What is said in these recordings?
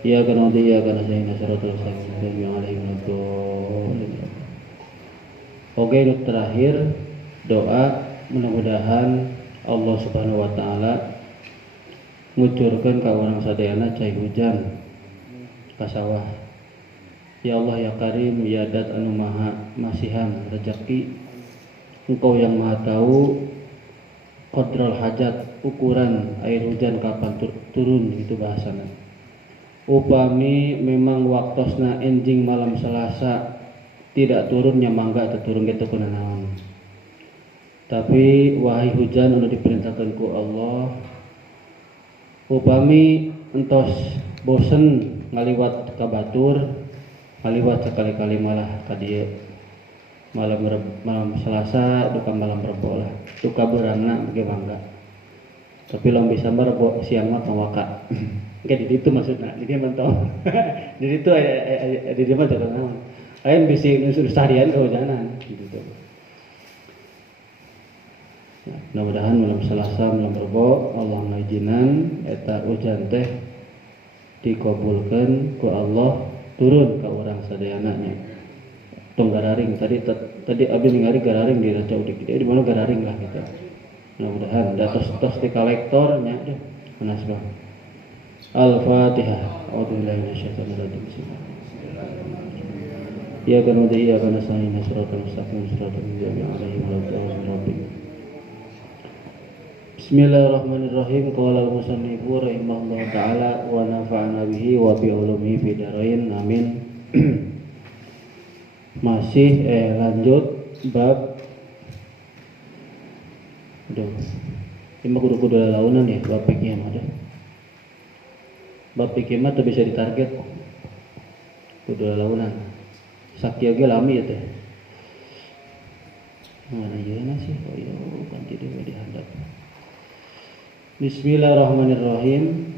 Iyyaka na'budu wa iyyaka nasta'in shiratal mustaqim alaihim waladdallin. Oke, untuk terakhir doa mudah-mudahan Allah Subhanahu wa taala ngucurkeun ka urang sadayana cai hujan ka sawah. Ya Allah ya Karim ya Dat anu maha masihan rezeki, Engkau yang maha tahu qadral hajat, ukuran air hujan kapan turun gitu bahasana. Upami memang waktosna enjing malam Selasa tidak turunnya mangga turun gitu kunaon. Tapi wahai hujan anu diperintahkeun ku Allah, upami entos bosen ngaliwat ka batur, ngaliwat sekali-kali malah ka dieu malam Selasa duka malam Rebo lah, duka beurangna ge mangga. Tapi lamun bisa mah Rebo siang mah pawaka. Kayak di itu maksudnya, jadi mentong. Jadi itu di dia mah jalan naon. Ayeuna bisi nusur seharian kehujanan gitu tuh. Ya, mudah-mudahan malam Selasa malam Rebo Allah ngajinan eta hujan teh dikabulkeun ku Allah turun ka urang sadayana nya. Tong gararing tadi abdi ningali gararing di Raja Udik di mana gararing lah gitu. Mudah-mudahan da tos di kolektor nya deh panas banget. Al-Fatihah. A'udzubillahi minasyaitonir rajim. Ya kana ya kana sa'ina siratal mustaqim siratal ladzina alaihim waladdallin. Bismillahirrahmanirrahim. Qala al-musannifu rahimahullahu taala wa nafa'ana bihi wa bi ulumihi fid dharain. Amin. Masih lanjut bab ini kudu launan ya bab fikih ada. Bab fikih mah teu bisa ditarget. Kudu launan. Sakya ge lami ya teh. Mana yeuna sih? Oh iya, kan tidak dihandap. Bismillahirrahmanirrahim.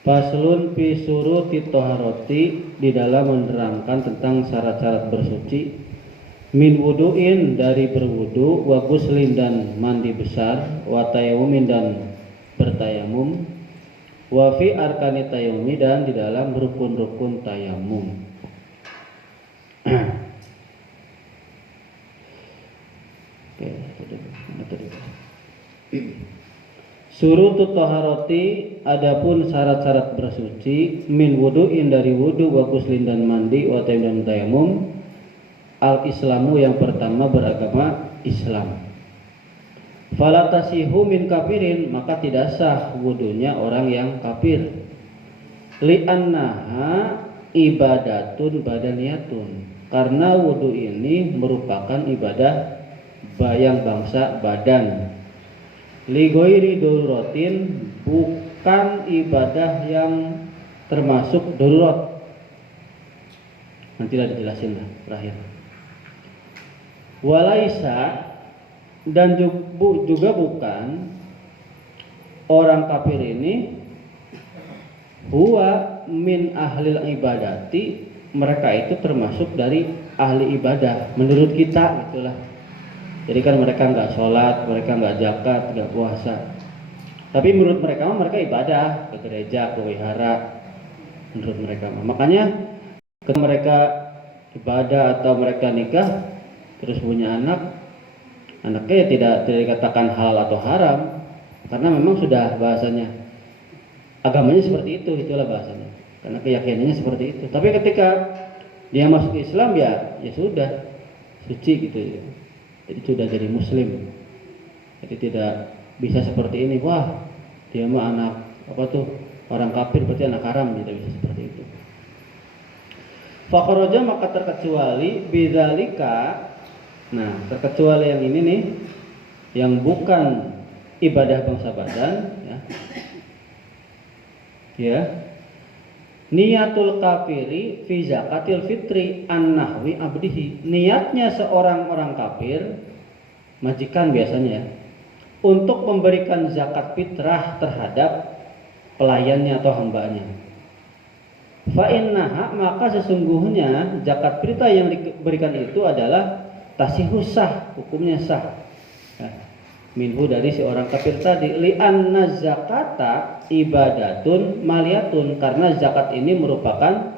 Faslun fi suruti thaharati, di dalam menerangkan tentang syarat-syarat bersuci. Min wudu'in, dari berwudu, wa guslin dan mandi besar, wa tayamumin dan bertayamum, wa fi arkani tayamumi, dan di dalam rukun-rukun tayamum. Surutut thaharati, adapun syarat-syarat bersuci, min wudu'in, dari wudu, wa guslin dan mandi, wa tayammum dan tayamum. Al-Islamu, yang pertama beragama Islam. Fala tasihu min kafirin, maka tidak sah wudunya orang yang kafir. Li'annaha ibadatun badaniyatun, karena wudu ini merupakan ibadah bayang bangsa badan. Li ghairi daruratin, bukan ibadah yang termasuk darurat. Nantilah dijelasin lah terakhir. Walaisa, dan juga bukan orang kafir ini huwa min ahlil ibadati, mereka itu termasuk dari ahli ibadah menurut kita gitulah. Jadi kan mereka nggak sholat, mereka nggak zakat, nggak puasa. Tapi menurut mereka mereka ibadah, ke gereja, ke wihara. Menurut mereka, makanya ketika mereka ibadah atau mereka nikah terus punya anaknya tidak dikatakan halal atau haram, karena memang sudah bahasanya agamanya seperti itu, itulah bahasanya, karena keyakinannya seperti itu. Tapi ketika dia masuk Islam ya sudah suci gitu ya. Jadi sudah jadi muslim. Jadi tidak bisa seperti ini, wah dia mah anak orang kafir berarti anak haram, tidak bisa seperti itu. Fakharaja, maka terkecuali bidzalika. Nah, terkecuali yang ini nih, yang bukan ibadah bangsa badan ya. Niatul kafiri fi zakatil fitri an-nahwi abdihi, niatnya seorang orang kafir, majikan biasanya, untuk memberikan zakat fitrah terhadap pelayannya atau hambanya. Fa innaha, maka sesungguhnya zakat fitrah yang diberikan itu adalah tasihhu sah, hukumnya sah. Minhu, dari si orang kafir tadi. Li'anna zakata, ibadatun maliyatun, karena zakat ini merupakan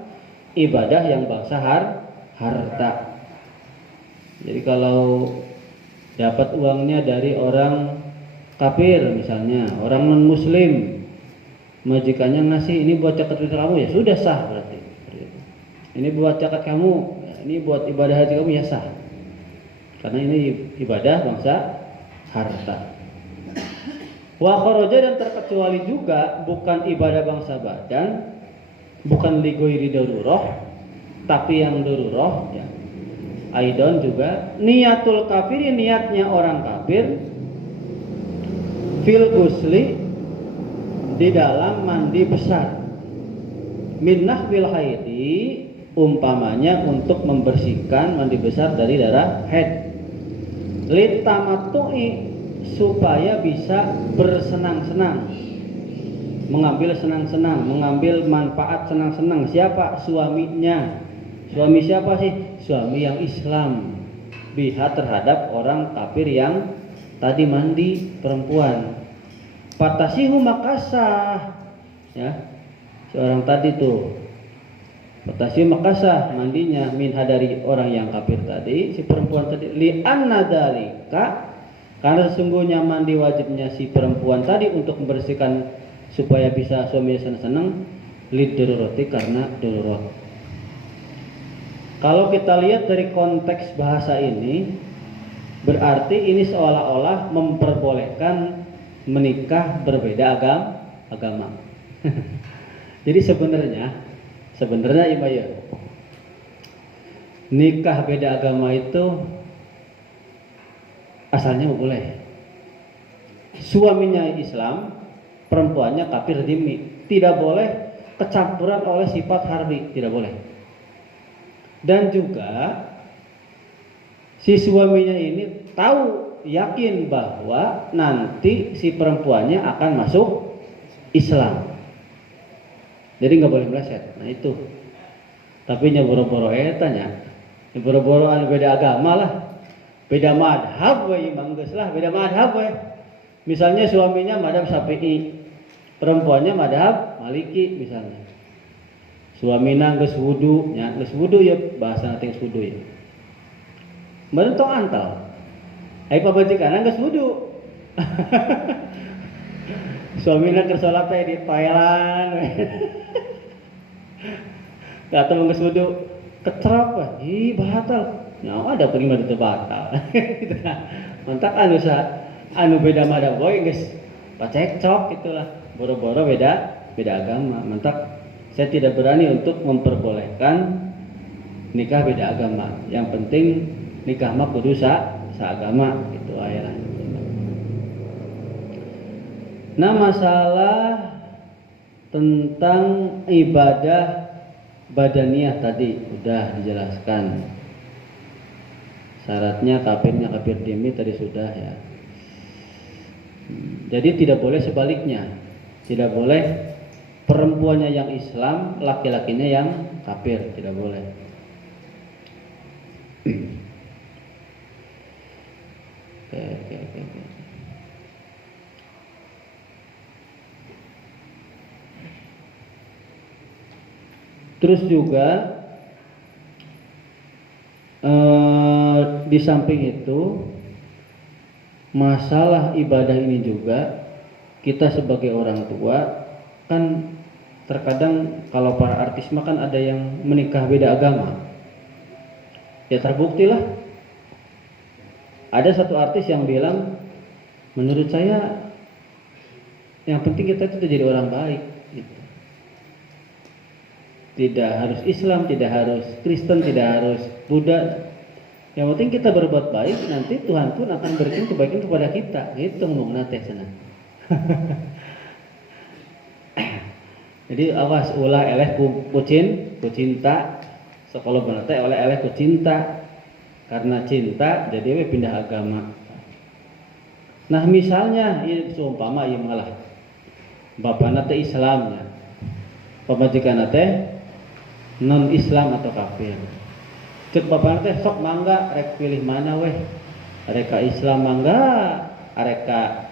ibadah yang bangsa harta. Jadi kalau dapat uangnya dari orang kafir misalnya, orang non muslim, majikannya ngasih ini buat zakat fitrah kamu, ya sudah sah berarti. Ini buat zakat kamu, ini buat ibadah haji kamu, ya sah. Karena ini ibadah bangsa harta. Wa kharaja, dan terkecuali juga bukan ibadah bangsa badan, bukan ligoiri darurah, tapi yang darurah ya. Aidon juga niatul kafir, niatnya orang kafir fil gusli, di dalam mandi besar, minnah bil haidi, umpamanya untuk membersihkan mandi besar dari darah haid, litamattu'i, supaya bisa bersenang-senang, mengambil senang-senang, mengambil manfaat senang-senang. Siapa? Suaminya. Suami siapa sih? Suami yang Islam, biha terhadap orang kafir yang tadi mandi, perempuan. Fatasihu makasah, ya, seorang tadi tuh fatasihu makasah mandinya, minha dari orang yang kafir tadi, si perempuan tadi, li anna dzalika, karena sesungguhnya mandi wajibnya si perempuan tadi untuk membersihkan supaya bisa suaminya senang-senang, lid darurati, karena darurat. Kalau kita lihat dari konteks bahasa ini, berarti ini seolah-olah memperbolehkan menikah berbeda agama. Jadi sebenarnya ya, nikah beda agama itu asalnya boleh. Suaminya Islam, perempuannya kafir dhimmi, tidak boleh kecampuran oleh sifat harbi, tidak boleh. Dan juga si suaminya ini tahu, yakin bahwa nanti si perempuannya akan masuk Islam, jadi nggak boleh meleset. Nah itu, tapi boro-boro etanya, boro-boro beda agama lah, beda madhab, mangges lah, beda madhab. Misalnya suaminya madhab Syafi'i, perempuannya madhab Maliki misalnya. Suamina geus wudu, nya geus wudu ya, bahasa nanti geus wudu ya. Baru tong antal. Ai pabajikana geus wudu. Suamina keur salat teh di toilet. Datang geus wudu, kecerap wah, ih batal. Nyawa ada prima teu batal. Mantak anu beda madhab boy geus pacekcok gitulah. Boro-boro beda agama. Mantak saya tidak berani untuk memperbolehkan nikah beda agama. Yang penting nikah mah kudu seagama gitu akhirnya. Nah, masalah tentang ibadah badaniyah tadi sudah dijelaskan. Syaratnya kafirnya kafir dhimmi tadi sudah ya. Jadi tidak boleh sebaliknya. Tidak boleh perempuannya yang Islam, laki-lakinya yang kafir, tidak boleh. Oke. Terus juga di samping itu, masalah ibadah ini juga kita sebagai orang tua kan terkadang kalau para artis mah kan ada yang menikah beda agama. Ya terbuktilah. Ada satu artis yang bilang, menurut saya yang penting kita itu jadi orang baik gitu. Tidak harus Islam, tidak harus Kristen, tidak harus Buddha. Yang penting kita berbuat baik, nanti Tuhan pun akan berikan kebaikan kepada kita. Gitu ngomongna teh cenah. Jadi awas ulah eleh ku cinta, sekolah bener teh oleh eleh ku cinta, karena cinta jadi we pindah agama. Nah misalnya ieu seumpama ieu malah bapana teh Islamnya, pamajikanna teh non Islam atau kafir. Cek bapana teh sok mangga rek pilih mana weh, arek ka Islam mangga, arek ka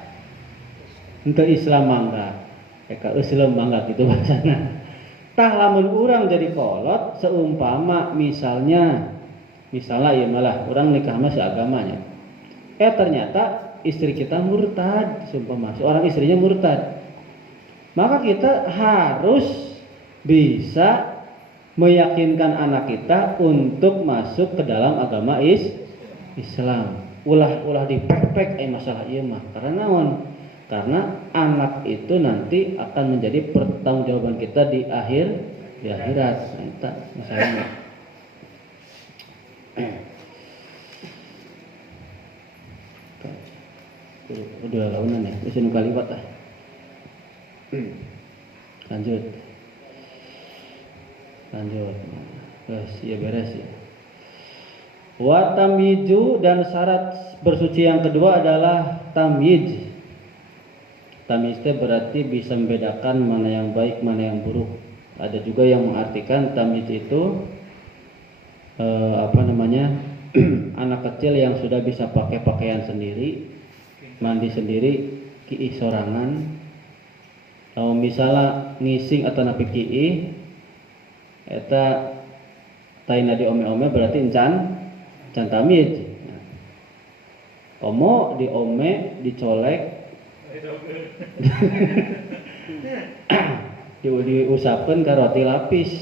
henteu Islam mangga. eka Islam mangga gitu bahasana. Tah lamun urang jadi kolot seumpama misalnya ya malah orang nikah mah seagamanya. Ternyata istri kita murtad, seumpama seorang istrinya murtad. Maka kita harus bisa meyakinkan anak kita untuk masuk ke dalam agama Islam. Ulah dipepek masalah ieu mah. Karena naon? Karena anak itu nanti akan menjadi pertanggungjawaban kita di akhirat. Nah, itu masalahnya. Udah launan ya, bisa nu kaliwat ah. Lanjut. Terus ya beres ya. Wa tamyiju, dan syarat bersuci yang kedua adalah tamyiz. Tamyiz itu berarti bisa membedakan mana yang baik, mana yang buruk. Ada juga yang mengartikan tamyiz itu anak kecil yang sudah bisa pakai pakaian sendiri, mandi sendiri, kiih sorangan. Kalau misalnya ngising atau napi kiih, eta taina di ome-ome berarti encan tamyiz. Omo di ome dicolek diusapkan ke roti lapis.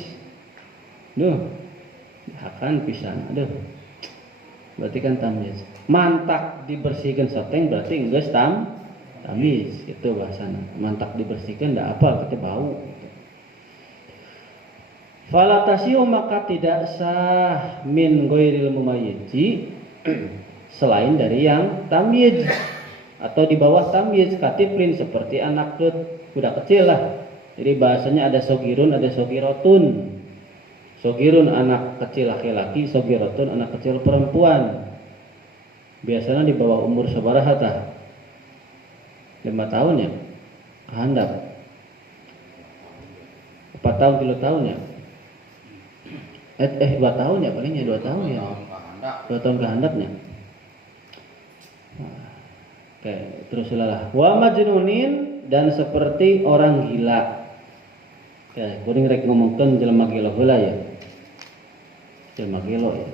Akan pisan. Berarti kan tamyiz. Mantak dibersihkan sateng berarti geus tamyiz. Itu bahasana. Mantak dibersihkan enggak apa kita bau. Falatasiu, maka tidak sah min ghairil mumayyizi selain dari yang tamyiz atau di bawah tamyiz, katiflin seperti anak budak kecil lah. Jadi bahasanya ada sogirun, ada sogirotun. Sogirun anak kecil laki-laki, sogirotun anak kecil perempuan. Biasanya di bawah umur sabaraha tah? 5 tahun ya? Kehandap. 4 tahun 3 tahun ya? 2 tahun ya palingnya 2 tahun ya. 2 tahun kehandapnya. Oke, terus lah. Wa majnunin, dan seperti orang gila. Oke, kuring rek ngomongkeun jelema gila heula ya. Jelema gila ya.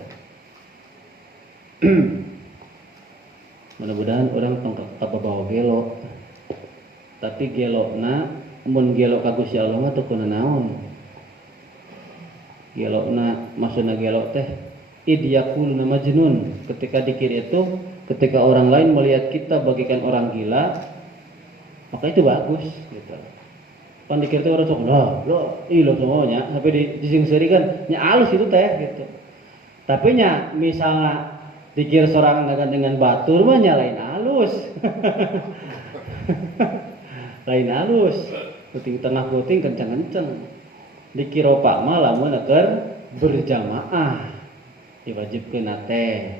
Mudah-mudahan orang tong kabawa gelo. Tapi gelona mun gelo ka Gusti Allah mah teu kunaon. Gelona maksudna gelo teh idyaqulna majnun. Ketika dikir itu, ketika orang lain melihat kita bagikan orang gila, maka itu bagus gitu. Pan dikir teh orang sok lo semuanya sampai dising-seri kan nya alus itu teh gitu. Tapi nya misalnya dikir seorang dengan batur mah nya lain alus. Lain alus. Puting tengah puting kencang-kencang. Dikir opak mah lamun keur berjamaah diwajibkeun teh.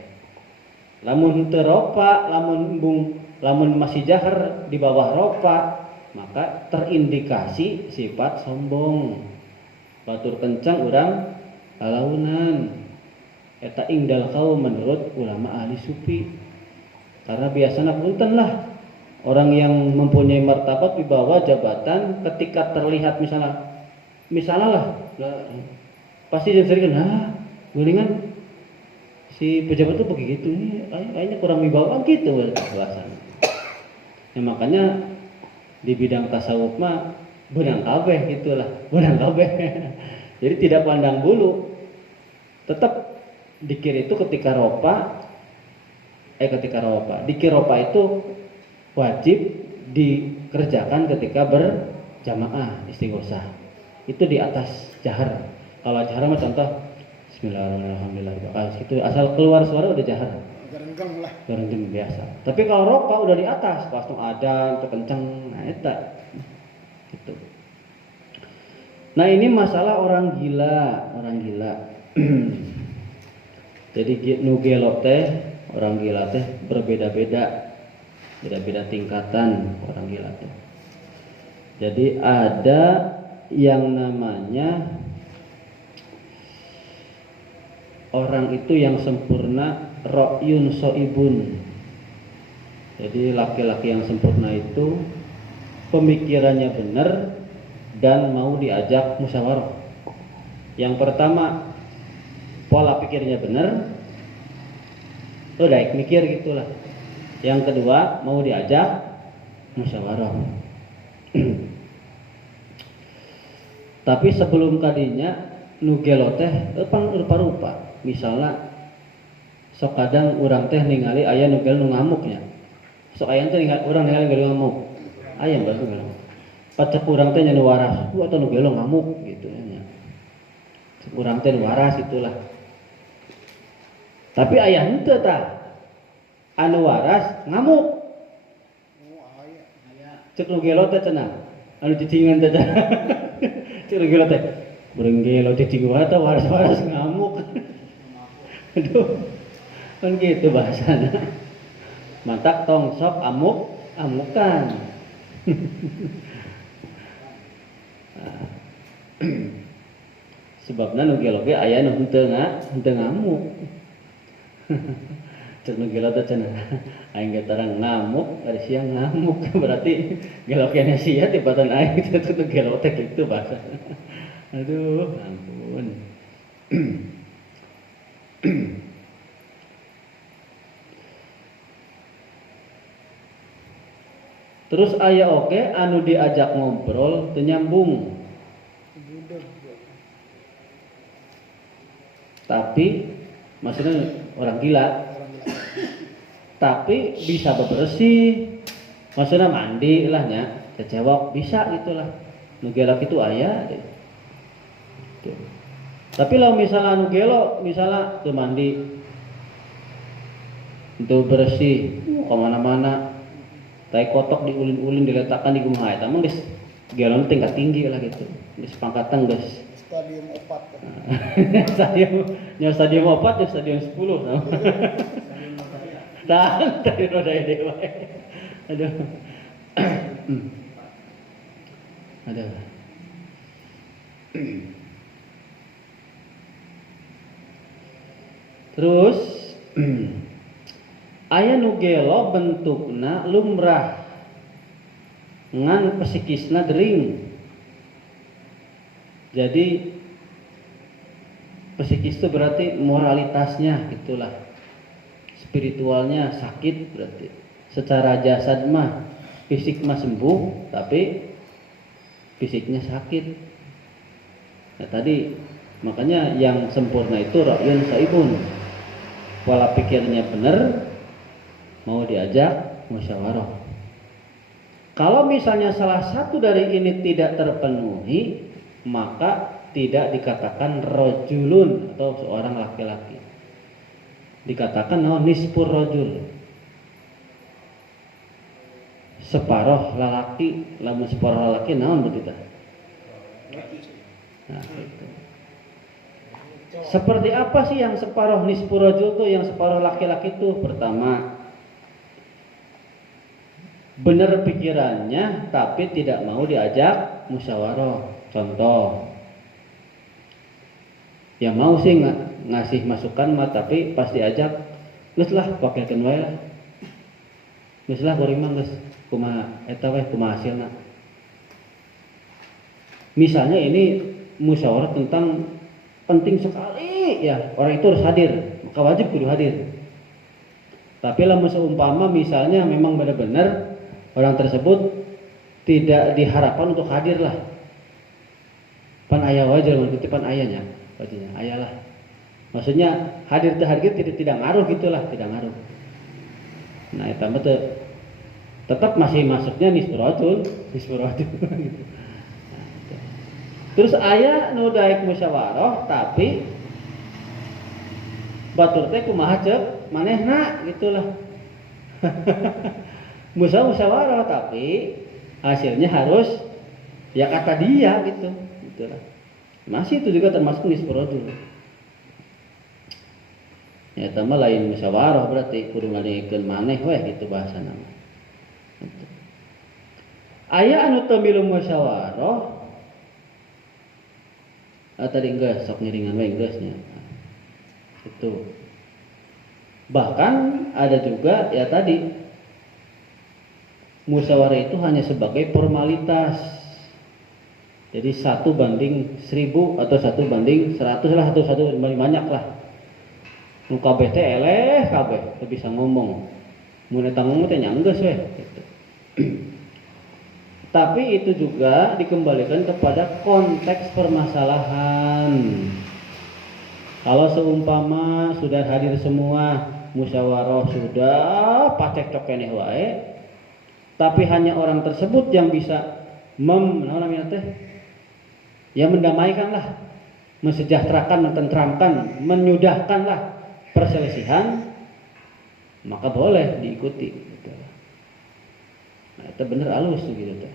Lamun teu ropa, lamun masih jahar di bawah ropa, maka terindikasi sifat sombong. Batur kencang urang lalaunan. Eta ingdal kaum menurut ulama ahli sufi. Karena biasanya punten lah orang yang mempunyai martabat di bawah jabatan ketika terlihat misalnya lah pasti dia sering gulingan si pejabat itu begitu nih, kayaknya kurang wibawa gitu bahasanya. Ya makanya di bidang tasawuf mah benang kabeh gitulah, benang kabeh. Jadi tidak pandang bulu. Tetap dikir itu ketika ropa, dikir ropa itu wajib dikerjakan ketika berjamaah istighosah. Itu di atas jahar. Kalau jahar mah contoh Bismillahirrahmanirrahim. Itu asal keluar suara udah jahar. Gerenggeng biasa. Tapi kalau ropa udah di atas, langsung ada untuk kenceng, nah eta. Gitu. Nah ini masalah orang gila. Jadi nu gelo teh, orang gila teh berbeda-beda tingkatan orang gila teh. Jadi ada yang namanya orang itu yang sempurna ro'yun so'ibun. Jadi laki-laki yang sempurna itu pemikirannya benar dan mau diajak musyawarah. Yang pertama, pola pikirnya benar, udah mikir gitulah. Yang kedua, mau diajak musyawarah. Tapi sebelum kadinya nugelo teh rupa-rupa. Misalnya sok kadang urang teh ningali aya nugel nu ngamuknya. Sok aya teh urang ningali nugel ngamuk. Aya baru ngamuk. Pacek urang teh nya nu waras, atau nugelo ngamuk gitu nya. Urang teh nu waras itulah. Tapi aya henteu tah. Anu waras ngamuk. Cek nugelo teh cenah. Anu cicingan teh cenah. Cek nugelo teh. Bureng gelo cicing wae waras-waras ngamuk. Aduh. Kan gitu bahasana. Mantak tong sok amukan. Sebabna nu gelo ge aya nu henteu ngamuk. Cek nu gelo teh cenah. Aing ge tarang ngamuk, ari siang ngamuk. Berarti gelo kene sia tibatan aing teh nu gelo teh kitu bahasa. Aduh, ampun. Terus aya oge anu diajak ngobrol teu nyambung. Tapi maksudnya orang gila. Tapi bisa bebersih. Maksudnya mandi lah nya, cecewok bisa gitulah. Nu gelo kitu aya deh. Tuh. Tapi lamun misalnya anu gelo misalnya teu mandi teu bersih kemana-mana tai kotok diulin-ulin diletakkan di kumaha eta mah geus gelona tingkat tinggi lah gitu. Geus pangkatan geus stadium 4. stadium 4 ya stadium 10 sama. Tah, tadi roda dewa. Aduh. Aduh. Terus aya nu gelo bentukna lumrah ngan psikisna dering. Jadi psikis itu berarti moralitasnya gitulah. Spiritualnya sakit berarti. Secara jasad mah fisik mah sembuh tapi fisiknya sakit. Nah tadi makanya yang sempurna itu ra'yun saibun. Pola pikirnya benar, mau diajak musyawarah. Kalau misalnya salah satu dari ini tidak terpenuhi, maka tidak dikatakan rojulun atau seorang laki-laki. Dikatakan nisfur rojul. Separuh lalaki, lamun separuh lalaki naon begitu. Nah, itu. Seperti apa sih yang separuh nisfur rojul tuh, yang separuh laki-laki tuh? Pertama, benar pikirannya tapi tidak mau diajak musyawarah. Contoh, ya mau sih ngasih masukan mah tapi pas diajak geus lah pakekeun wae lah. Geus lah kuring mah geus kumaha eta we kumaha hasilna. Misalnya ini musyawarah tentang penting sekali ya, orang itu harus hadir, maka wajib kudu hadir. Tapi lamun seumpama misalnya memang benar-benar orang tersebut tidak diharapkan untuk hadir lah. Pan aya wae jeung titipan ayanya, pastinya ayalah. Maksudnya hadir teh hadir tidak ngaruh gitulah, tidak ngaruh. Nah, eta mah tetap masih masuknya nisfur rajul gitu. Terus aya nu daek musyawarah tapi batur teh kumaha ceuk manehna gitulah. Musyawarah tapi hasilnya harus ya kata dia gitu. Gitulah. Masih itu juga termasuk nisfur rajul. Ya tambah lain musyawarah berarti kudu ngalikeun maneh we gitu bahasana mah. Gitu. Aya anu teu milu musyawarah tadi geus sok ngiringan we geusnya. Itu. Bahkan ada juga ya tadi musyawarah itu hanya sebagai formalitas. Jadi 1:1000 atau 1:100 lah, atau 1 banding banyak lah. Nu kabeh teh eleh kabeh teu bisa ngomong. Mun eta ngomong teh nyanggeus we gitu. Tapi itu juga dikembalikan kepada konteks permasalahan. Kalau seumpama sudah hadir semua, musyawarah sudah pacek cok keneh wae, tapi hanya orang tersebut yang bisa ya mendamaikan lah, mensejahterakan, mententramkan, menyudahkan lah perselisihan, maka boleh diikuti gitu. Nah, itu bener alus gitu teh.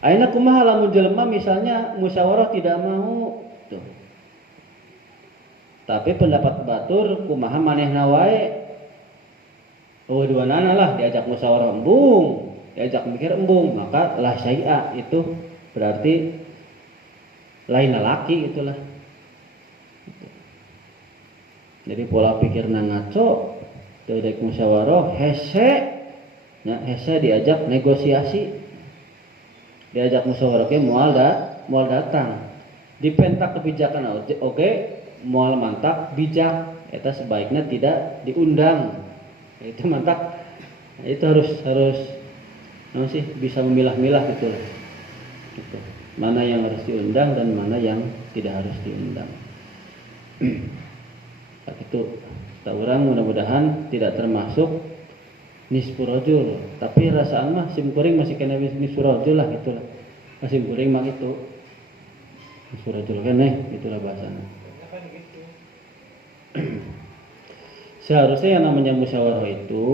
Ayeuna kumaha lamun jelema misalnya musyawarah tidak mau tuh. Tapi pendapat batur kumaha manehna wae. Oh duanana lah diajak musyawarah embung, diajak mikir embung, maka lah syai'a itu berarti lain laki itulah. Jadi pola pikirna ngaco, teu daek musyawarah hese, nya hese diajak negosiasi. Diajak musyawarah ge moal datang. Dipentak kebijakan oke, moal mantak bijak, eta sebaiknya tidak diundang. Itu mantak, itu harus bisa memilah-milah gitu lah. Gitu. Mana yang harus diundang dan mana yang tidak harus diundang. Itu kita orang mudah-mudahan tidak termasuk nisfurojul, tapi rasaan mah simkuring masih kena nisfurojul lah gitulah. Masih kuring mah itu nisfurojul kene gitulah bahasanya. Seharusnya yang namanya musyawarah itu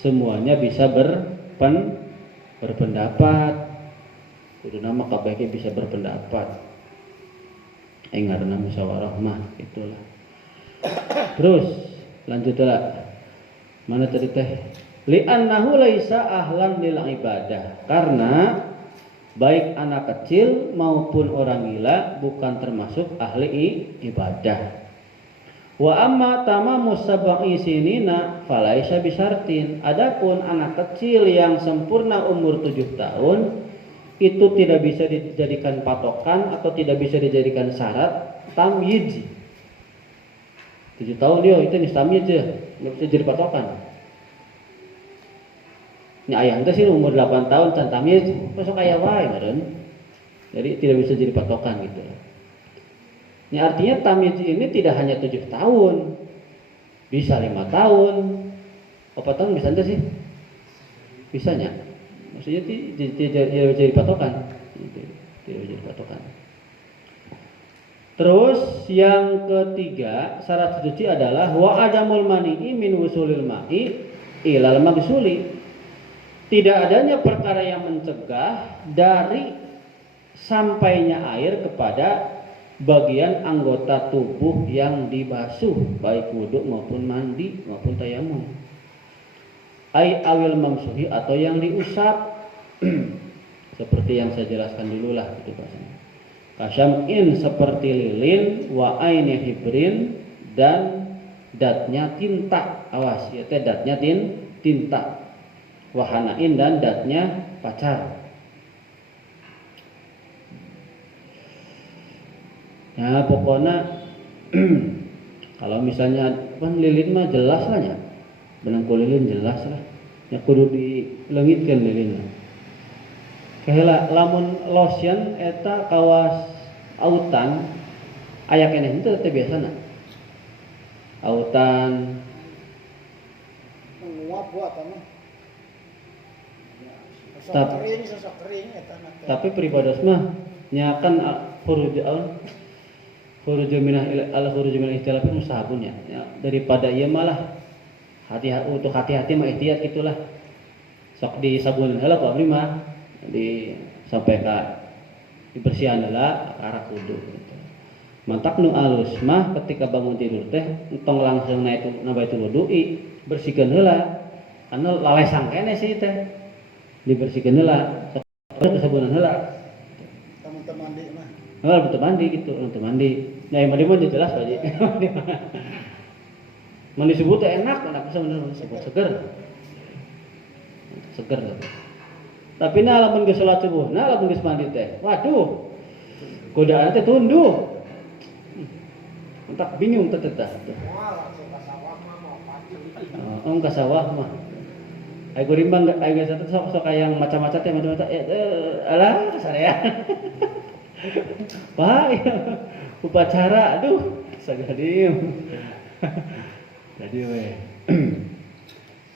semuanya bisa berpendapat. Kudu nama kabeh bisa berpendapat. Ngaranna musyawarah mah itulah. Terus lanjutlah. Mana tadi teh? Li'annahu laisa ahlan lil ibadah. Karena baik anak kecil maupun orang gila bukan termasuk ahli ibadah. Wa amma tamamus sab'i sinina falaisa bisyartin. Adapun anak kecil yang sempurna umur 7 tahun itu tidak bisa dijadikan patokan atau tidak bisa dijadikan syarat tamyiz. 7 tahun dia itu nih tamyiz ya, enggak bisa jadi patokan. Ini ayah itu sih umur 8 tahun can tamyiz, besok aya wae meureun. Jadi tidak bisa jadi patokan gitu. Ini artinya tamyiz ini tidak hanya 7 tahun. Bisa 5 tahun. Berapa tahun bisa ente sih? Bisanya. Maksudnya tidak jadi patokan. Tidak jadi patokan. Terus yang ketiga syarat suci adalah wa adamul mani'i min wusulil ma'i ilal maghsuli. Tidak adanya perkara yang mencegah dari sampainya air kepada bagian anggota tubuh yang dibasuh, baik wudhu maupun mandi maupun tayamum. Ai awil mamsuhi atau yang diusap. Seperti yang saya jelaskan dulu lah itu bahasanya. Kasyam'in seperti lilin wa aini hibrin dan datnya tinta. Awas ya teh datnya tinta. Wahanain dan datnya pacar. Nah pokoknya kalau misalnya kan lilin mah jelas lah ya, benangku lilin jelas lah. Ya kudu dilengitkan lilin. Kayak lamun lotion eta kawas autan aya keneh itu teh biasana. Autan nguap buat mah. Tapi peribados mah nyakan khuruj minah ikhtilaf itu sabun ya. Daripada ieu malah hati-hati mah ihtiyat gitulah. Sok di sabun heula ku abdi mah sampai ka dibersihan heula arak wudu gitu. Mantak nu alus mah ketika bangun tidur teh entong langsung na itu na baitul wudu'i bersihkeun heula. Karena lalesang keneh sih teh. Dibersihkeun heula, sok sabunan heula. Teu mandi mah. Heeh, teu mandi gitu, teu mandi. Nya mandi mah jelas bae. Mandi subuh teh enak sebenarnya, seger. seger. Tapi nah lamun geus salat subuh, nah lamun geus mandi teh. Waduh. Godaan teh tunduh. Entak bingung teh teh. Ka sawah mah. Ai gurimbang ai geus teh sok yang macam-macam teh macam-macam alah kasarea. Pak, upacara aduh sagadieu. Jadi we.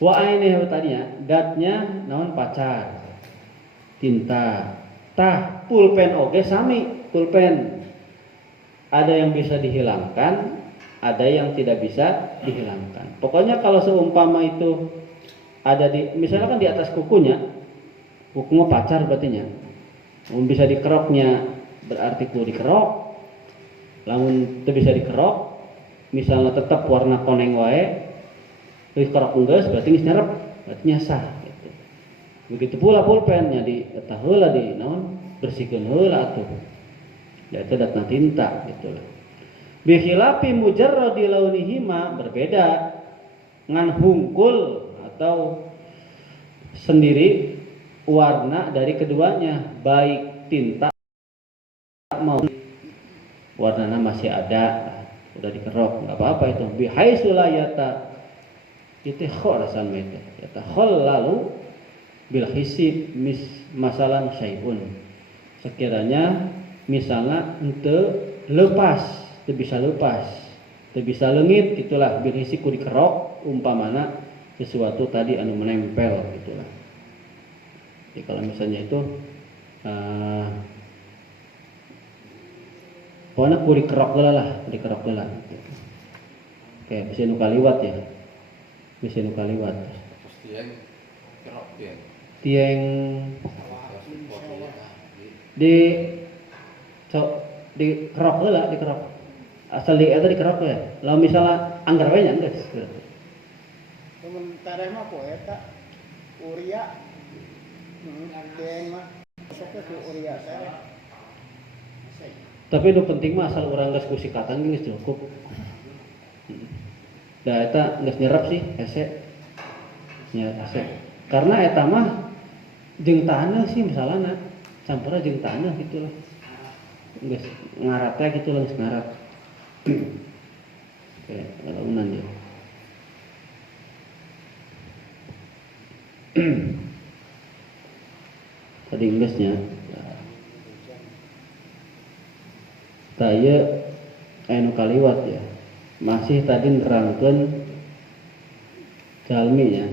Wa ini tadinya datnya naon pacar. Tinta. Tah pulpen oge sami, pulpen. Ada yang bisa dihilangkan, ada yang tidak bisa dihilangkan. Pokoknya kalau seumpama itu ada di misalnya kan di atas kukunya, kukunya pacar berarti nya. Bisa dikeroknya berarti ku dikerok. Lamun teu bisa dikerok, misalnya tetap warna koneng wae, geus kerok geus berarti geus nyerep, berarti nya sah gitu. Begitu pula pulpennya di eta heula di naon bersihkeun heula atuh. Ya itu datang tinta gitu lah. Bi khilafi mujarradi launihima berbeda ngan hungkul atau sendiri warna dari keduanya, baik tinta mau warnanya masih ada, udah dikerok nggak apa-apa itu. Bihaitsu la yata itu kharasan mete yata khol lalu bil hisib masalan syai'un, sekiranya misalnya ente lepas, teu bisa lepas, teu bisa leungit gitulah, bil hisib ku dikerok umpamana sesuatu tadi anu menempel gitulah. Jadi kalau misalnya itu pokoknya ku dikerok lah, dikerok lah. Kayak bisa nu kaliwat ya. Bisa nu kaliwat. Tieng kerok tieng. Tieng di cok dikerok lah, dikerok. Asal di eta dikerok ya. Lalu misalnya anggar we nya geus. Sementara mah poeta Uria. Tieng mah soknya ke Uria teh. Tapi nu penting mah asal urang geus ku sikatan geus cukup. Da eta geus nyerep sih hese. Nya hese. Karena eta mah jeung taneuh sih misalna, campurna jeung taneuh gitu loh. Geus ngarat teh gitu loh, geus ngarat. Oke, launan ya. Tadi geusnya. Taya anu kaliwat ya. Masih tadi nerangkeun jalmi nya.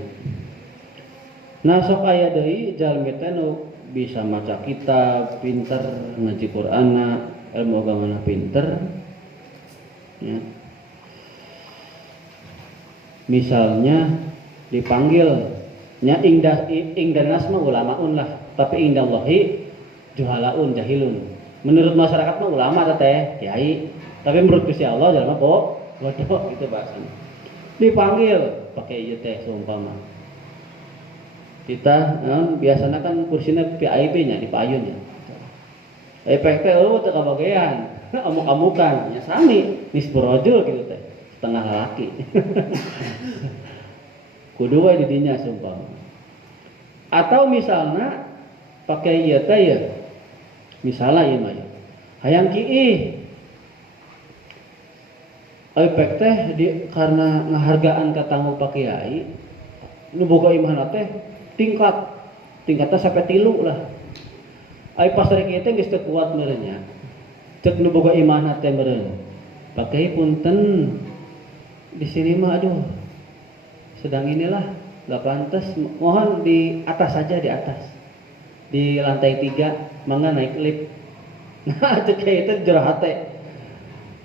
Nah sok aya deui jalmi teh nu bisa maca kitab, pinter ngaji Qur'anna, ilmu agamana pinter. Ya. Misalnya dipanggil nya ingdanas mah ulamaun lah, tapi indallahi juhalaun jahilun. Menurut masyarakat mah ulama teh kiai, tapi menurut Gusti Allah jalma bodoh gitu bahasanya. Dipanggil pakai ieu teh seumpama. Kita biasanya kan kursina VIP nya dipayun ya. Efek teh teu kabagean, amuk-amukan nya sami nisfu rajul gitu teh, setengah laki. Kudu wae di dinya seumpama. Atau misalnya pakai ieu teh ya. Misalnya ieu mah hayang kiih efek teh karena ngahargaan ka tamu Pak Kiai nu boga imahna teh tingkatnya sampai 3 lah. Ai pas rek ieu teh geus teu kuat meureun nya. Cek nu boga imahna teh meureun. Pak Kiai punten di sini mah aduh sedang inilah enggak pantas, mohon di atas saja, di atas. Di lantai 3 mangga naik lift. Nah cek itu jerahat teh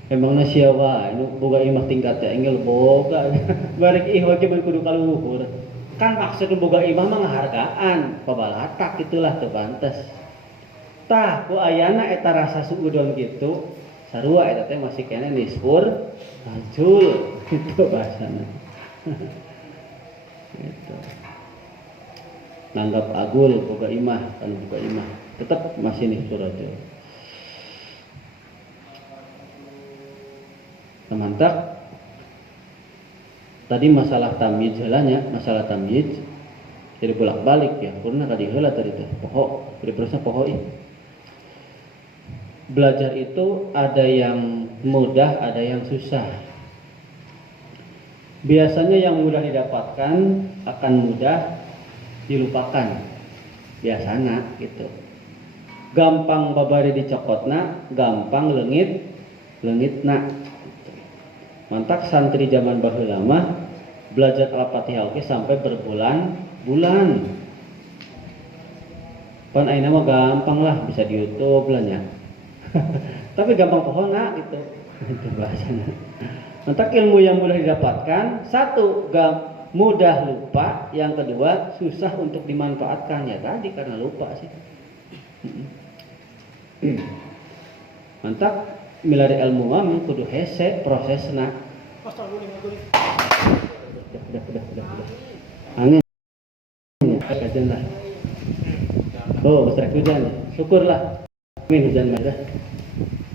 emangna sia wae nu boga imah tingkat teh engel boga barek ih we mun kudu kaluhur kan maksud boga imah mah ngahargaan pabalatak gitulah teu pantes tah ku ayana eta rasa suudon kitu sarua eta teh masih kene nisfur rajul gitu bahasana. Gitu. Nanggap agul boga imah kan boga imah tetap masih nisfur rajul. Mantap. Tadi masalah tamyiz heulanya, masalah tamyiz jadi bolak-balik ya kurna kadi heula tadi teh poho diperiksa poho ieu. Belajar itu ada yang mudah, ada yang susah. Biasanya yang mudah didapatkan akan mudah dilupakan. Biasanya gitu. Gampang babari dicokotna, gampang leungitna. Mantak santri zaman baheula mah belajar Al-Fatihah oke sampai berbulan-bulan. Pan ayeuna mah gampang lah bisa di YouTube lah nya. Tapi gampang pohona gitu. Itu bahasanya. Mantak ilmu yang mudah didapatkan, satu mudah lupa, yang kedua susah untuk dimanfaatkan ya tadi karena lupa sih. Mantak milari ilmu mah kudu hese prosesna. Udah. Angin. Kajian lah. Oh, besar hujan. Syukurlah. Amin hujan mah dah.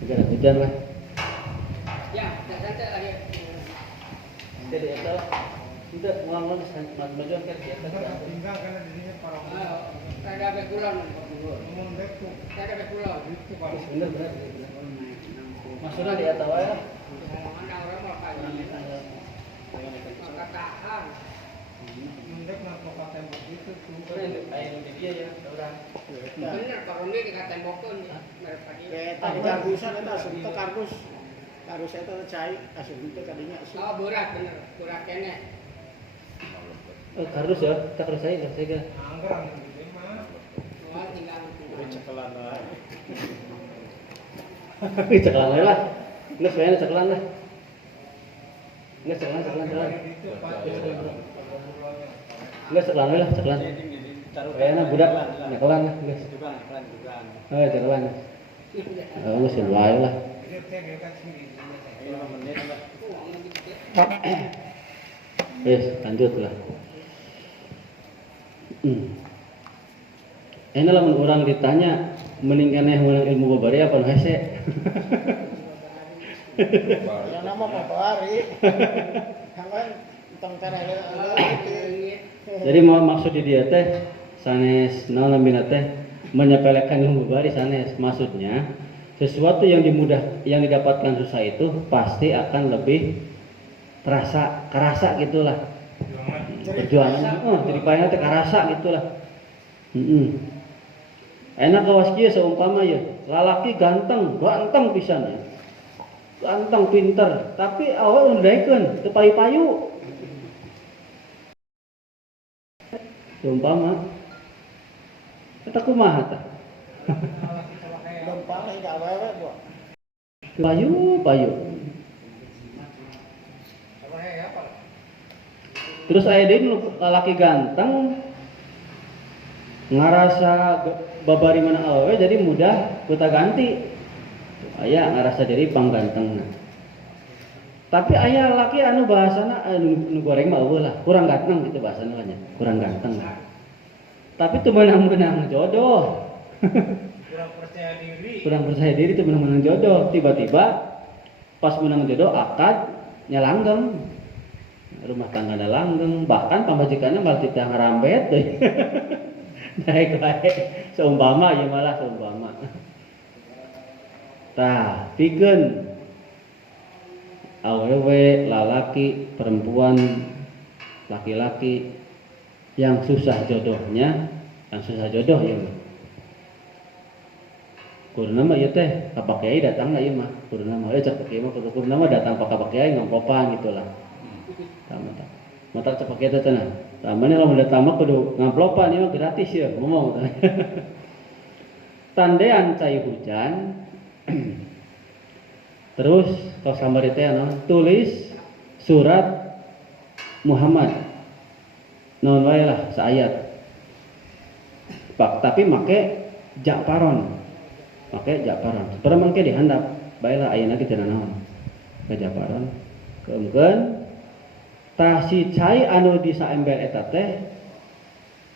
Segera hujan lah. Ya, santai lagi. Jadi itu sudah ngomong majuan kan dia kan. Tinggal karena dirinya para Ada bekulan. ngomong beku. Ada bekulan. Itu kalau Bener bener. Maksudnya dia tahu ya. Mana orang mau kaji. Perkataan. mendek nak mau tembok itu tuh. Kayak dia ya, orang. Bener, kalau ini dikatain bokun. Tadi kardusan itu asup itu kardus. Kardus itu cai asup itu kadinya asup. Oh, berat bener. Berat kene. Kardus ya, kardus saya kan. Anggaran gitu mah. Oh, tinggal. Cekelan lah. Ceklan lah. Nggak sebenarnya ceklan lah. Nggak ceklan. Nggak ceklan lah, ceklan. Kayaknya budak nyekelan lah, nggak. Ceklan. Nggak sih wae lah. Yes, lanjut lah. Enak lah orang ditanya meninggalnya menang ilmu babari apa hese. Yang nama babari. Kan tong cara Jadi mau maksud di dia teh sanes naon lamina teh menyepelekan ilmu babari sanes. Maksudnya sesuatu yang didapatkan susah itu pasti akan lebih kerasa gitulah. Perjuangan jadi payah teh kerasa gitulah. Enak kawas kieu seumpama ya, lalaki ganteng pisan ya. Ganteng pinter, tapi awal undaikeun teu payu-payu. Seumpama eta kumaha tah? Gampang tidak awewe, Bu. Payu. Terus aya deui lalaki ganteng ngarasa babari mana awewe jadi mudah kita ganti. Aya ngarasa diri pangganteng. Tapi aya laki anu bahasana anu goreng mah eueuh lah, kurang ganteng gitu bahasana nya, kurang ganteng. Tapi teu menang-menang jodoh. Kurang percaya diri teu menang-menang jodoh. Tiba-tiba pas menang jodoh akad nya langgeng. Rumah tanggana langgeng, bahkan pamajikanna malah titah ngarambet deui. Naik wae seumpama ieu malah seumpama. Tah, pikeun awewe lalaki, perempuan, laki-laki yang susah jodohnya, ya. Kurna mah ieu teh ka Pak Kiai datangna ieu mah. Kurna mah cek Pak Kiai mah kurna mah datang ka Pak Kiai ngompropan gitulah. Tah mata cek Pak Kiai teh cenah. Tamane lamun datang mah kudu ngamplopan ieu gratis ya ngomong. Tandean cai hujan. Terus kalau sambar itu tulis surat Muhammad non wae lah saayat tapi make jakparon seperti mangke dihandap baiklah ayeuna kitu naon ke jakparon keungkeun tah si cai anu di saember eta teh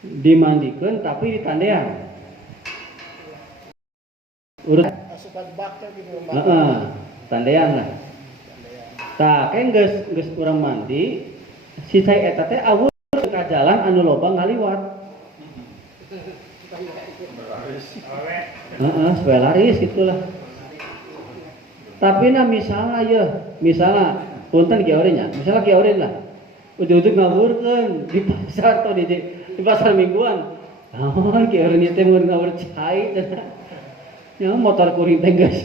dimandikeun tapi ditandean urut Asupan bakter gitu. tandean lah. Tah kayak geus urang mandi, si cai eta teh awur ka jalan anu loba ngaliwat. Berlaris. Supaya laris gitulah. Tapi misalnya punten kieu nya, misalnya kieu lah. Ujug-ujug ngawurkeun di pasar atau di pasar mingguan. Naon kieu nya teh mun ngawur cai cenah. Ya motor kuring teh geus.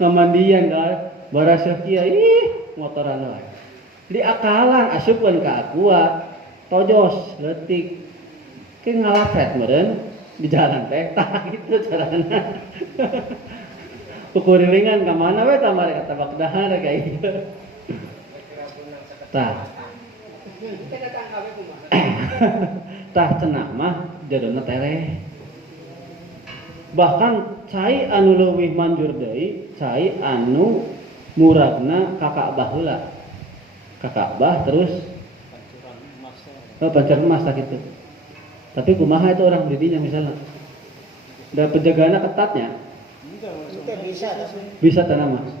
Ngamandian kan. Baraseuh kieu motoran wae. Di akalan asupkeun ka aqua, tojos leutik. Ke ngalapet meureun di jalan teh tah gitu carana. Ukurilingan ka mana we tah mari kata bakdahar kayak gitu. Tah. Tah cenah mah jadona tereh. Bahkan cai anu leuwih manjur deui, cai anu muradna kakak baheula. Kakak bah terus pancuran emas tak gitu. Tapi kumaha itu orang didinya misalnya. Dan penjagaannya ketatnya. Itu bisa Bisa tanam mas.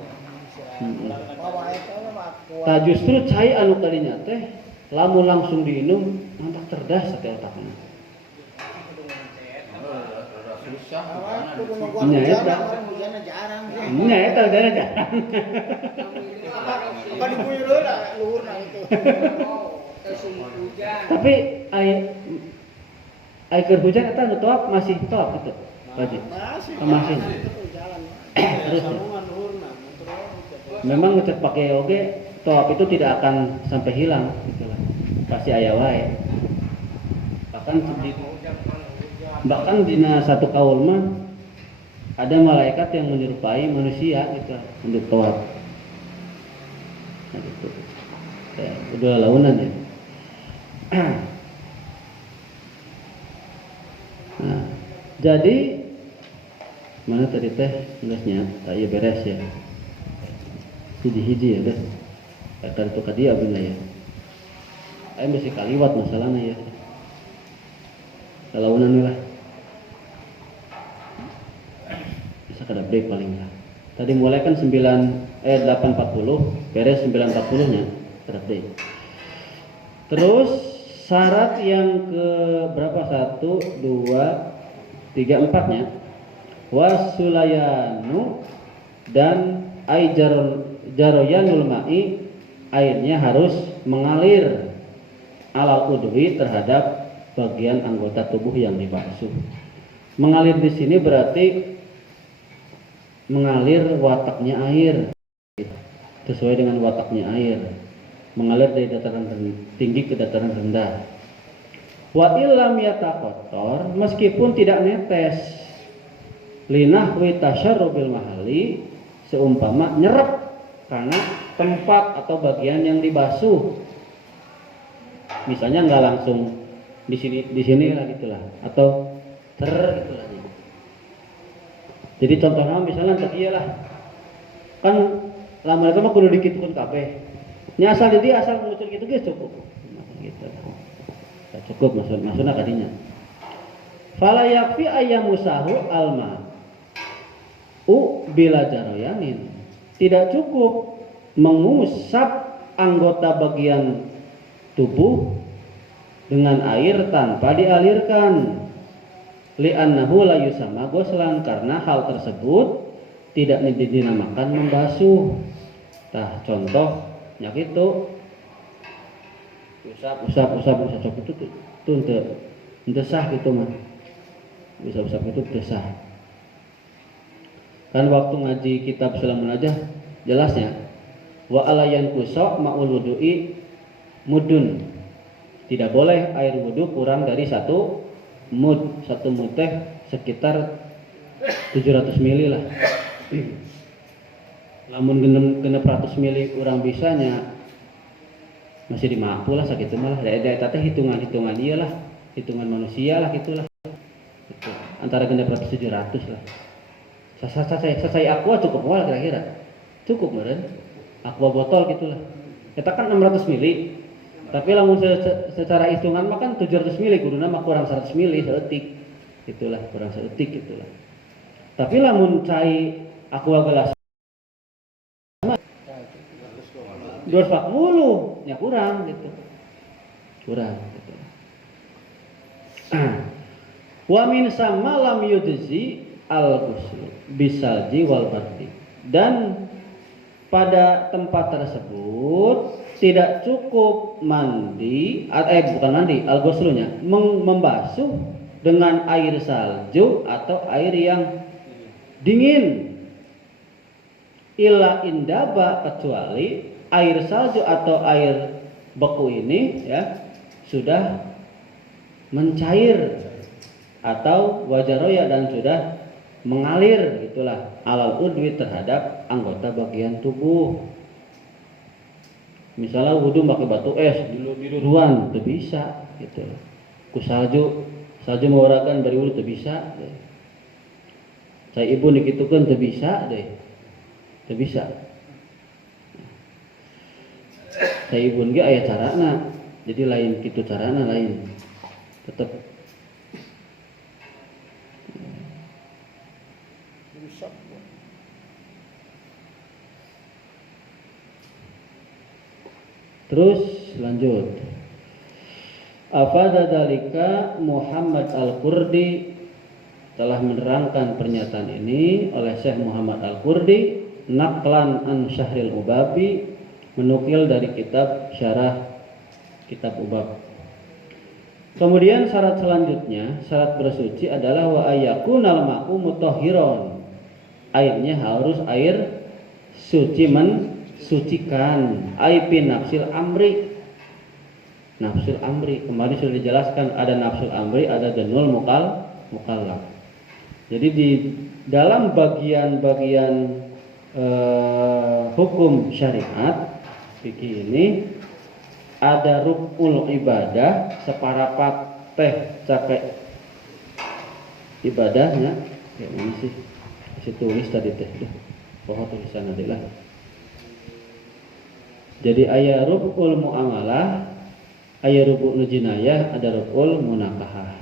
bawa itu mah Tah justru cai anu tadinya teh lamun langsung diinum mantap cerdas teh otakna. Rada susah. Awak kudu nunggu Nya, hujan, eta. orang hujanna jarang sih. Nya eta udara jarang. Apa diguyur heula luhurna itu. Tapi ai keur hujan eta nu toap masih toap gitu. Baji. Masih. Jalan. Terus Sambungan luhurna, motor. memang ngecek pakai oge toap itu tidak akan sampai hilang gitu lah. Pasti aya wae. Bahkan dina satu kaul mah ada malaikat yang menyerupai manusia gitu untuk toab. Nah, gitu. Ya, udah launan ya. Nah, jadi mana tadi teh tugasnya tak ya beres ya. Hiji-hiji ya udah. Akan itu kadia abina ya. Ayo mesti kaliwat masalahnya ya. Launan lah. Bisa kada break paling lah. Tadi mulai kan 8.40 beres 9.40 nya kada break. Terus syarat yang ke berapa? 1, 2, 3, 4 nya wasulayanu dan jaroyanul ma'i, airnya harus mengalir alal udwi terhadap bagian anggota tubuh yang dibasuh. Mengalir di sini berarti mengalir wataknya air, sesuai dengan wataknya air, mengalir dari dataran tinggi ke dataran rendah. Wa illam yatakotor, meskipun tidak netes, linahwi tasyarrubil mahali, seumpama nyerep karena tempat atau bagian yang dibasuh, misalnya nggak langsung di sini lah gitulah, atau gitulah. Jadi contohnya misalnya tadi lah kan lama itu mah kudu dikitkeun kabeh. Nya asal jadi asal ngucur gitu geus cukup. Gitu. Ya, cukup maksudna kadinya. Fala yakfi ayyamusahu alma bila jaroyanin. Tidak cukup mengusap anggota bagian tubuh dengan air tanpa dialirkan. Li'annahu la yusamma ghuslan, karena hal tersebut tidak dinamakan membasuh. Tah contoh nya kitu. Usap itu teu sah gitu mah. Usap itu teu sah. Kan waktu ngaji kitab Sulamun aja jelasnya wa alayan kusok ma'ul wudu'i mudun. Tidak boleh air wudu kurang dari 1 mud. 1 mud teh sekitar 700 mili lah. Lamun genep 100 mili kurang bisanya masih dimampu lah sakitu malah. Eta teh hitungan dia lah, hitungan manusia lah gitulah. Gitu. Antara genep 100 700 lah. Sasai aqua cukup wal kira-kira. Cukup meureun. Aqua botol gitulah. Eta kan 600 mili. Tapi lamun secara hitungan mah kan 700 mili kuduna mah kurang 100 mili seetik. Itulah kurang seetik gitulah. Tapi lamun cai aqua gelas 240 nya kurang gitu. Kurang gitu. Wa min sama lam yujzi al-ghusl bisalji wal bardi. Dan pada tempat tersebut tidak cukup mandi, bukan mandi, al-ghuslunya membasuh dengan air salju atau air yang dingin. Illa indaba, kecuali air salju atau air beku ini ya sudah mencair atau wajaroya dan sudah mengalir gitulah alal udwi terhadap anggota bagian tubuh. Misalnya wudhu pakai batu es diluruan itu bisa gitu. Ku salju mengurangkan bari wudhu itu bisa deh. Saya ibu nikitukan itu bisa deh. Itu bisa. Saya ibu ge aya carana. Jadi lain kitu carana lain. Tetap rusak. terus lanjut. Afada dalika Muhammad Al-Qurdi, telah menerangkan pernyataan ini oleh Syekh Muhammad Al-Qurdi naqlan an Syahril Ubabi, menukil dari kitab syarah kitab Ubab. Kemudian syarat selanjutnya, syarat bersuci adalah wa ayakunal ma'u mutahhiron. Airnya harus air suci, mensucikan. Aipin nafsil amri. Nafsul amri, kemarin sudah dijelaskan ada nafsul amri, ada danul mukallaf. Jadi di dalam bagian-bagian hukum syariat fikih ini ada rukul ibadah separapat teh cakai ibadahnya. Ya ini sih saya tulis tadi teh pokok tulisan adalah. Jadi ayat rukul muamalah, ayat rukul jinayah, ada rukul munakahah.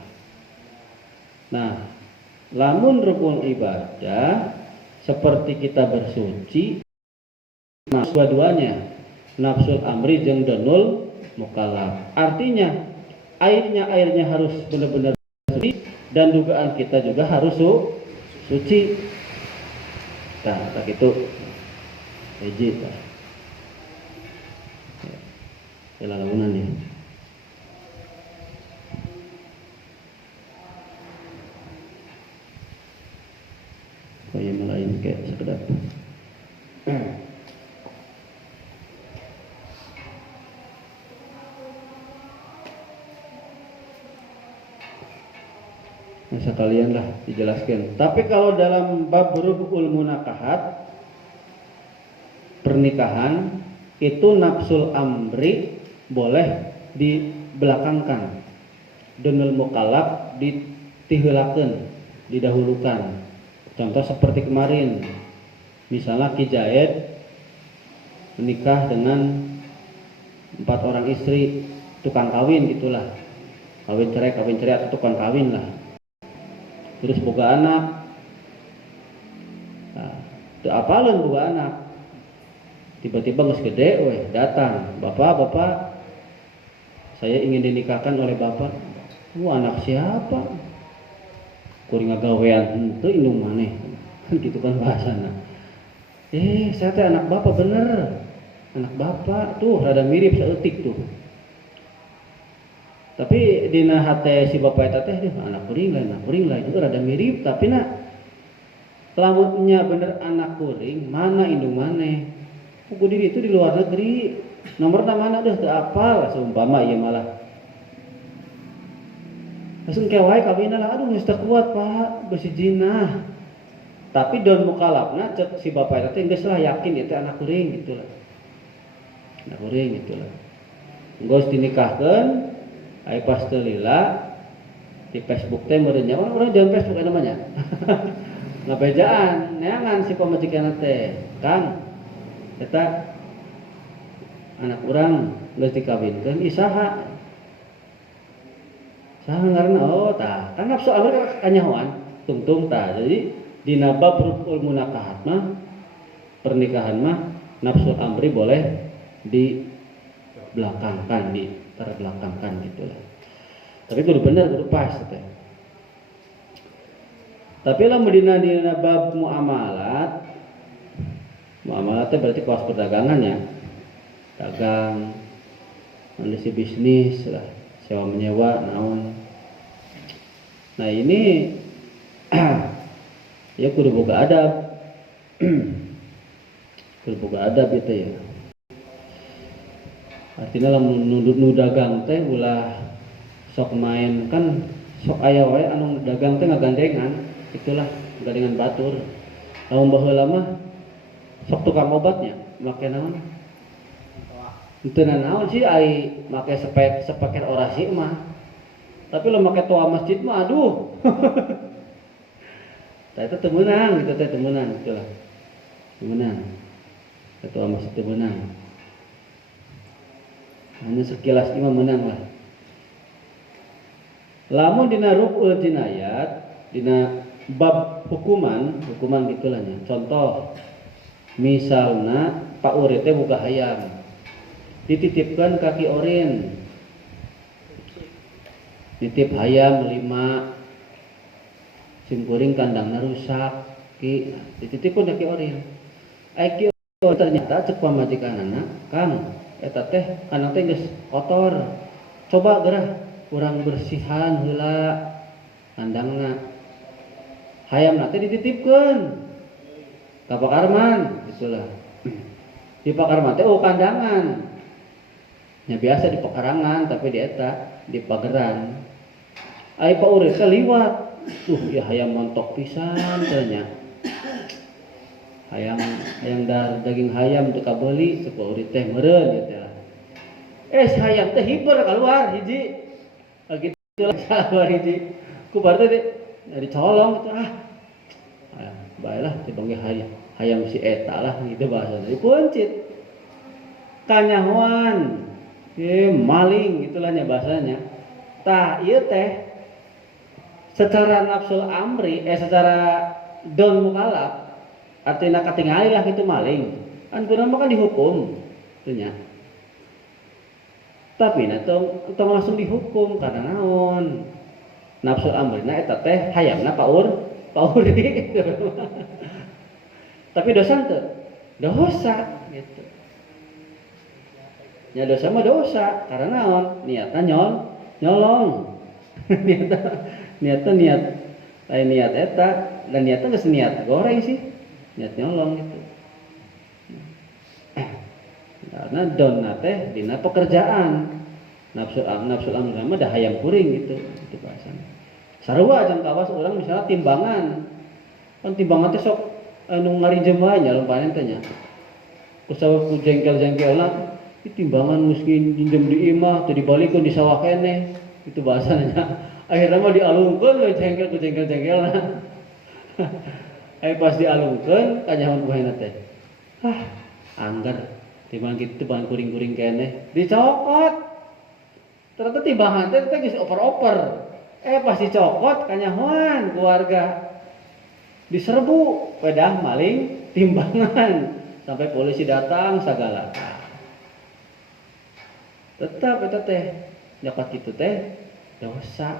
Nah, lamun rukun ibadah seperti kita bersuci, nah dua-duanya nafsul amri jeung danul mukallaf. Artinya airnya harus benar-benar suci dan dugaan kita juga harus suci. Nah, tak itu hiji tah. Ya lalunan ya. Kayak melain kayak sekedap. Nah, sekalian lah dijelaskan. Tapi kalau dalam bab rukul munakahat, pernikahan, itu nafsul amri boleh dibelakangkan, danul mukallaf ditihulakeun, didahulukan. Contoh seperti kemarin, misalnya Ki Jaed menikah dengan 4 orang istri, tukang kawin gitulah, kawin cerai atau tukang kawin lah. Terus boga anak, nah, teu apaleun boga anak, tiba-tiba geus gede, datang, bapak, saya ingin dinikahkan oleh bapak. Anak siapa? Kuring ngagawean henteu indung maneh, gitu kan bahasana. Saya teh anak bapak bener, anak bapak tuh rada mirip saeutik tuh. Tapi dina hate si bapak eta teh anak kuring lain itu rada mirip, tapi lamunnya bener anak kuring, mana indung maneh. Kudu di itu di luar negeri, nomorna mana teu apal, seumpama ieu malah. Langsung kewai kawinna lah, aduh geus teu kuat Pak, bersijina. Tapi don mukallafna cek si bapak eta teh geus lah yakin ieu teh anak kuring gitulah. Anak kuring gitulah. Geus dinikahkeun, ai pas teu lila di Facebook teh meureun nya urang jangan Facebook namanya. Ngabejaan, neangan si pamajikanna teh, Kang. Eta anak urang geus dikawinkeun isaha. Saha ngaranna? Oh tah, kan nafsu amri kanyahoan, tungtung tah. Jadi dina bab rukul munakahat mah pernikahan mah nafsu amri boleh dibelakangkan, diterbelakangkan gitulah. Tapi kudu bener, kudu pas teh. Tapi lamun dina bab muamalat teh berarti kaos perdagangan ya. Dagang, kondisi bisnis lah, sewa menyewa, naon. Nah ini ya kudu boga adab. Kudu boga adab itu ya. Artinya lamun nu dagang teh ulah sok main kan sok aya wae anu dagang teh ngagandengan. Itulah gandengan batur. Lamun baheula mah sok tukang obatnya make naon? Henteu naon sih ai make sepaket orasi mah. Tapi lo make toa masjid mah aduh. Tah itu teu meunang gitu teh teu meunang itulah. Teu meunang. Toa masjid teu meunang. Hanya sekilas imam menang lah. Lamun dina rukul jinayat, dina bab hukuman gitulah nya. Contoh, misalna Pak Uri teh boga hayam, dititipkan kaki orin, titip hayam 5, simkuring kandangna rusak, dititipkan kaki orin. Aki ternyata cek pamajikanana, Kang, eta teh kandang teh geus kotor, coba gerah kurang bersihan heula kandangna. Hayam nanti dititipkan ke Pak Arman gitulah. Di Pak Arman teh kandangan nya biasa di pekarangan tapi di eta di pageran. Ai Pak Urip teh liwat ya hayam montok pisan tanya hayam daging hayam teu kabeuli cek Pak Urip teh meureun gitu lah. Hayam teh hiber keluar hiji gitu lah keluar hiji ku baru teh dicolong gitu baiklah dipanggil hayam si eta lah gitu bahasanya dipuncit kanyahoan maling itulah nya bahasanya. Tah ieu teh secara nafsul amri secara don mukalaf artinya katingali lah gitu maling kan kurang mah kan dihukum teu nya. Tapi tong langsung dihukum karena naon nafsul amrina eta teh hayamna paur tapi dosa teu dosa gitu nya dosa mah dosa karena naon niatna nyolong niatna niat lain niat eta dan niatna geus niat goreng sih niat nyolong gitu karena donna teh dina pekerjaan nafsul amrina mah da hayam kuring gitu itu bahasana. Sarua jeung kawas urang misalnya timbangan. Kan timbangan teh sok anu ngarinjem wae nya lumpanan teh nya. Kusaha ku jengkel-jengkelna, timbangan miskin jinjem di imah teu dibalikeun di sawah keneh. Itu bahasana. Akhirna mah dialungkeun we jengkel ku jengkel-jengkelna. Ai pas dialungkeun kanyahoan kumaha teh. Anggar timbang kitu timbang kuring-kuring keneh dicokot. Ternyata timbangan teh geus oper-oper. Pas dicokot kanyahoan keluarga diserbu pedah maling timbangan sampai polisi datang sagala. Tetap eta teh nyokot kitu teh dosa.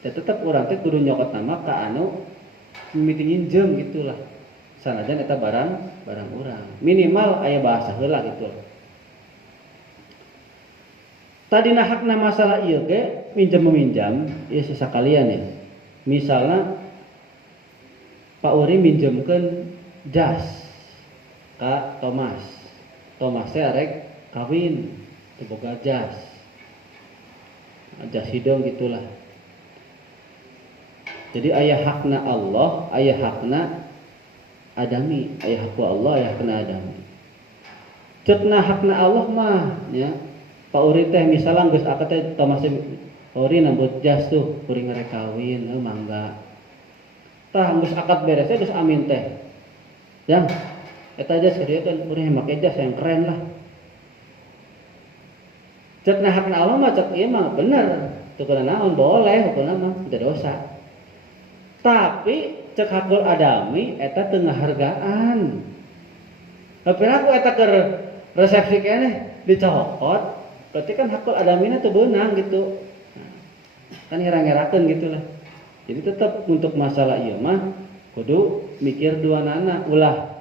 Tetap urang teh kudu nyokot nama ka anu mimiti nginjem gitulah. Sanajan eta barang urang. Minimal aya bahasa heula gitu. Tadi hakna masalah ieu ge minjem-meminjam ieu sasakalian ya. Misalnya Pak Uri minjemkeun jas ka Thomas. Thomas teh arek kawin teu boga jas. Jas hidung gitulah. Jadi aya hakna Allah, aya hakna adami, aya hakna Allah, aya hakna adami. Cekna hakna Allah mah nya Pak Uri teh misalnya geus akad teh Thomas Uri nambut jas tuh kuring ngarek kawin mangga. Tah geus akad beres teh geus amin teh. Yang eta jas kieu kan kuring make jas yang keren lah. Cek na hakna Allah mah cek ieu mah bener. Teu kana naon boleh hukumna mah teu dosa. Tapi cek hakul adami eta teu ngahargaan. Tapi aku eta keur resepsi keneh dicokot Berarti kan hakul adamina teu beunang gitu. Nah, kan ngira-ngirakeun gitu lah. Jadi tetap untuk masalah ieu mah kudu mikir dua nana ulah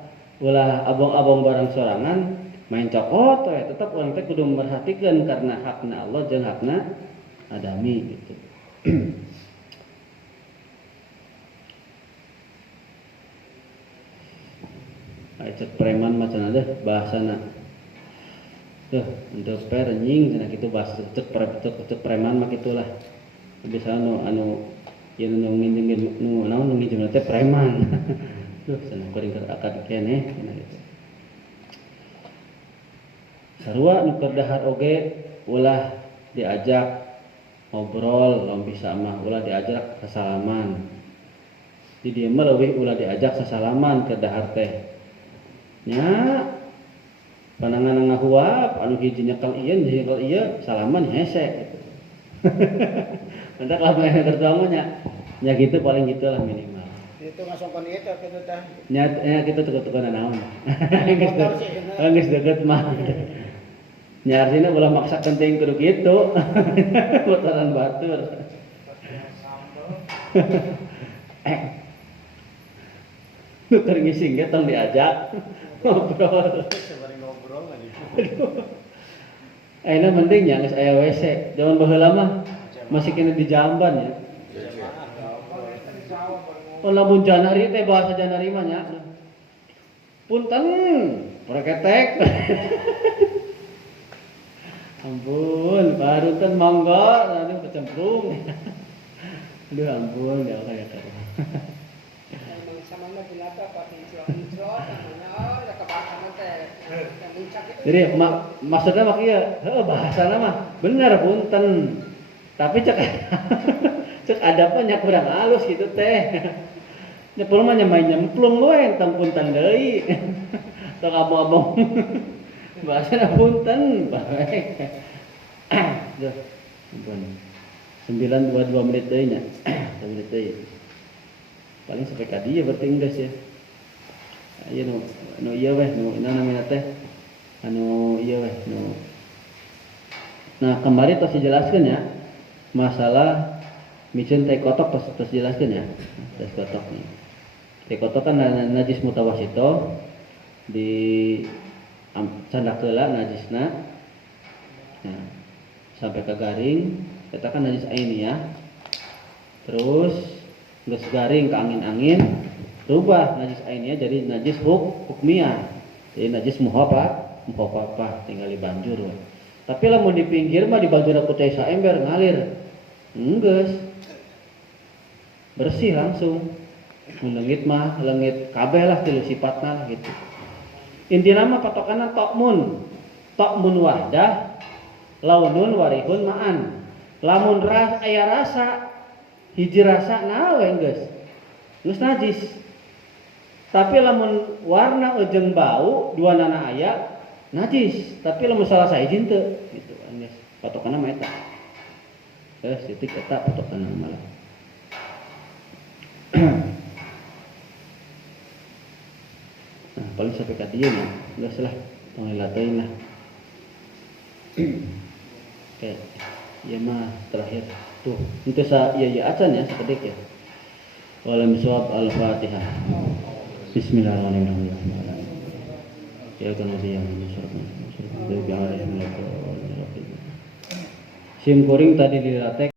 abong-abong barang sorangan main cokot we tetap urang teh kudu memperhatikeun karena hakna Allah jeung hakna adami gitu. Cek preman macam ada bahasana. Tuh, untuk perenying cenah kitu bahasa cek preman mah kitulah. Bisa anu ya nu nginjem nu naon nu nginjem teh preman. Duh, cenah kuring keur akad keneh cenah kitu. Sarua nu keur dahar oge ulah diajak ngobrol lamun bisa mah ulah diajak sasalaman. Di dieu mah leuwih ulah diajak sasalaman keur dahar teh. Nya panangan ngahuap anu hiji nyekel ieu salaman hese gitu. Mentak lah main tertuang nya gitu paling gitulah minimal. Itu ngasongkon itu kitu teh. Nya kitu tukar-tukaran naon. Geus deket mah. Nya artina ulah maksa penting kudu kitu. Motoran batur. Nuker ngising ge tong diajak ngobrol. Sabari ngobrol lagi. Ayeuna penting nya geus aya WC. Zaman baheula mah masih kena di jamban ya. Oh lamun janari teh bahasa janari mah nya. Punten, preketek. Ampun, parutan monggo, aduh kecemplung. Aduh ampun, ya Allah ya Allah. Emang sama mah dilata pakai istilah-istilah mana da kabahasa mah teh yang muncak itu. Jadi maksudnya mak ieu, heuh bahasana mah bener punten. Tapi cek adabna nya kurang halus gitu teh. Nyepul mah nya main nyemplung we entam punten deui. Tok abong-abong. Bahasana punten bae. Duh, ampun. 9:22 menit deui nya. 1 menit deui. Paling sampai ka dieu berarti geus ya. Aya nu ieu weh nu namina teh. Anu ieu weh nu. Nah, kemarin tos dijelaskeun ya masalah micin teh kotok tos dijelaskeun ya. Teh kotok nih. Teh kotok kan najis mutawasito di candakeula najisna. Nah, sampai ke garing eta kan najis ainiyah. Terus geus garing ke angin-angin rubah najis ainiyah jadi najis hukmiyah. Jadi najis muhafafah tinggal di banjur we. Tapi lamun di pinggir mah di banjur ku teh saember ngalir. Enggeus. Bersih langsung. Mun leungit mah leungit kabeh lah tilu sifatna lah gitu. Intina mah patokanna tokmun. Tokmun wahdah launun warihun ma'an. Lamun aya rasa hiji rasa nawe geus. Geus najis. Tapi lamun warna jeung bau duanana aya najis. Tapi lamun salah sahiji teu gitu geus. Patokanna mah eta. Titik eta patokanna malah. Nah, paling sampai ka dieu mah geus lah tong dilateuin lah. Oke. Ya mah terakhir tuh itu ya acan ya sekedik ya. Walam suwab al-Fatihah. Bismillahirrahmanirrahim. Ya kana dia Sim kuring tadi dilatek